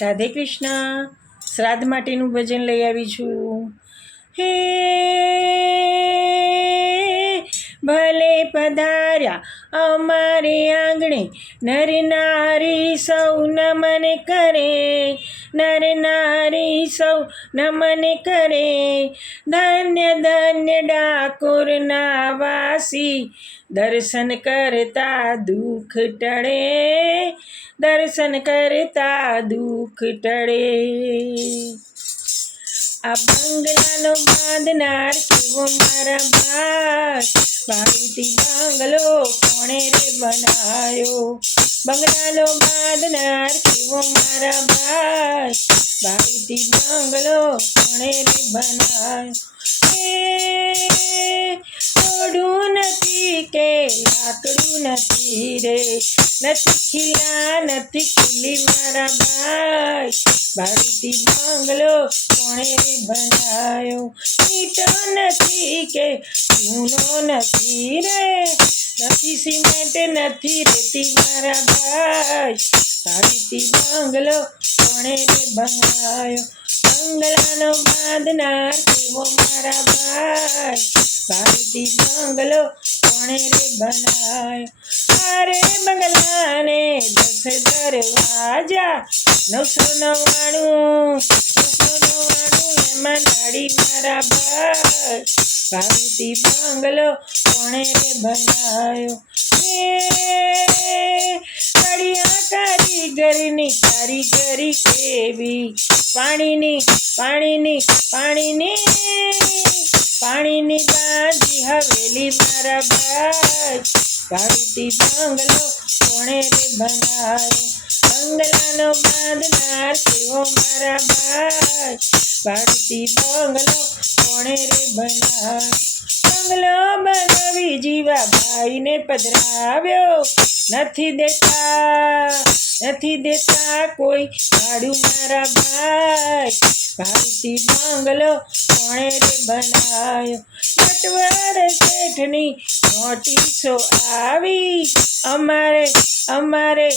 રાધે કૃષ્ણ. શ્રાદ્ધ માટેનું ભજન લઈ આવી છું. હે ભલે પધાર્યા અમારે આંગણે, નર નારી સૌ નમન કરે, નર નારી સૌ નમન કરે. ધન્ય ધન્ય ડાકોરના વાસી, દર્શન કરતા દુઃખ ટળે, દર્શન કરતા દુઃખ ટળે. આ બંગલાનો બાંધનાર કેવો મારા ભાઈ, ભાડુતી બંગલો કોણે રે બનાયો. બંગલાનો બાંધનાર કેવો મારા ભાઈ, ભાડુતી બંગલો કોણે રે બનાયો. ઓઢું નથી કે લાકડું નથી રે, નથી ખીલા નથી ખીલી મારા ભાઈ, ભાડુતી બંગલો કોણે રે બનાયો. ઈંટો નથી કે ચૂનો નથી રે, નથી સિમેન્ટ નથી રેતી મારા ભાઈ, ભાડુતી બંગલો કોણે રે બનાયો. બંગલાનો બાંધનાર કેવો મારા ભાઈ, ભાડુતી બંગલો કોણે રે બનાયો. અરે બંગલાને 10 દરવાજા, 999 એમાં દાડી મારા ભાઈ, ભાડુતી બંગલો કોણે રે બનાયો. કડિયા કારીગરની કારીગરી કેવી, પાણીની પાણીની પાણીની પાણીની બાંધી હવેલી મારા ભાઈ, ભાડુતી બંગલો કોણે રે બનાયો. બંગલાનો બાંધનાર કેવો મારા ભાઈ, ભાડુતી બંગલો કોણે રે બનાયો. બંગલો બનાવી જીવા ભાઈને પધરાવ્યો, નથી દેતા કોઈ ભાડું મારા ભાઈ, ભાડુતી બંગલો કોણે રે બનાયો. નટવર શેઠની નોટિસો આવી, અમારે અમારે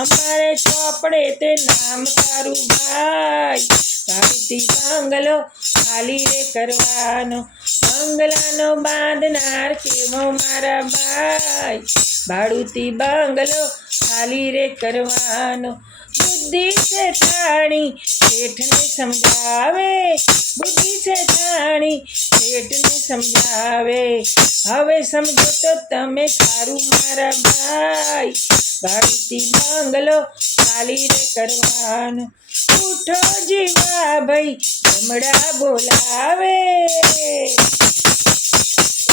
અમારે ચોપડે તે નામ તારું ભાઈ, ભાડુતી બંગલો ખાલી રે કરવાનો. બંગલાનો બાંધનાર કેવો મારા ભાઈ, ભાડુતી બંગલો ખાલી રે કરવાનો. બુદ્ધિ છે ઠાણી શેઠને સમજાવે, બુદ્ધિ છે ઠાણી શેઠને સમજાવે. હવે સમજો તો તમે સારું મારા ભાઈ, ભાડુતી બંગલો ખાલી રે કરવાનો. ઉઠો જીવા ભાઈ જમડા બોલાવે,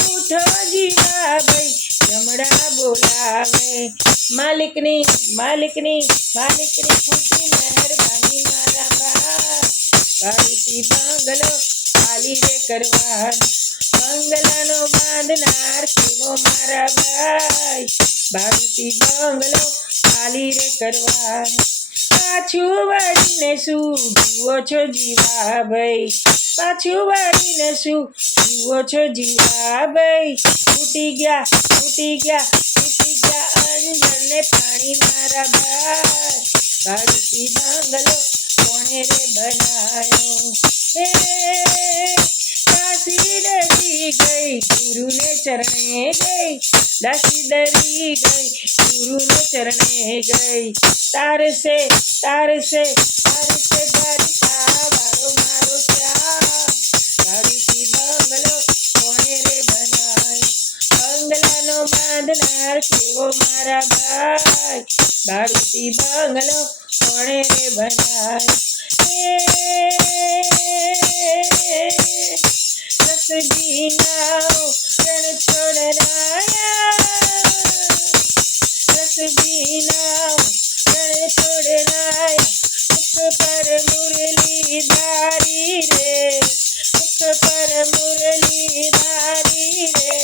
ઉઠો જીવા ભાઈ જમડા બોલાવે. માલિકની માલિકની માલિકની ખુશી મહેરબાની મારા ભાઈ, ભાડુતી બંગલો ખાલી રે કરવાનો. બંગલાનો બાંધનાર કેવો મારા ભાઈ, ભાડુતી બંગલો ખાલી રે કરવાનો. પાછું વળીને શું જુઓ છો જીવા ભાઈ, પાછું વળીને શું જુઓ છો જીવા ભાઈ. તૂટી ગયા અંજરને પાણી મારા ભાઈ, ભાડુતી બંગલો કોણે રે બનાયો. દાસી ડરી ગઈ ગુરુને ચરણે ગઈ, દાસી ડરી ગઈ ગુરુને ચરણે ગઈ. તારસે દ્વારિકા વાળો મારો શ્યામ, ભાડુતી બંગલો કોણે રે બનાયો. બંગલાનો બાંધનાર કેવો મારા ભાઈ, ભાડુતી બંગલો કોણે રે બનાયો. રસબીનાઓ રણ છોડરાયા, રસબીનાઓ રણ છોડરાયા. મુખ પર મુરલી ધારી રે, મુખ પર મુરલી ધારી રે.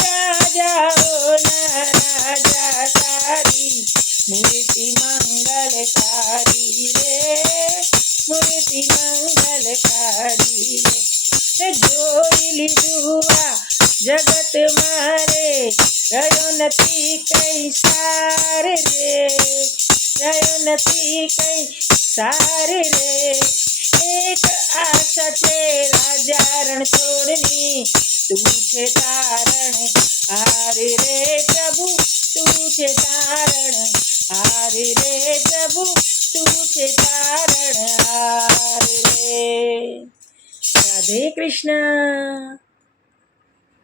રાજાઓના રાજા તારી મૂર્તિ મંગલકારી રે, મૂર્તિ મંગલકારી રે. જોઈ લીધું આ જગત મારે, રહ્યો નથી કઈ સાર રે, રહ્યો નથી કઈ સારે રે એક આશા છે રાજા રણછોડની તું છે તારણ હાર રે પ્રભુ તું છે તારણ હાર રે પ્રભુ તું છે તારણ હાર રે. રાધે કૃષ્ણ.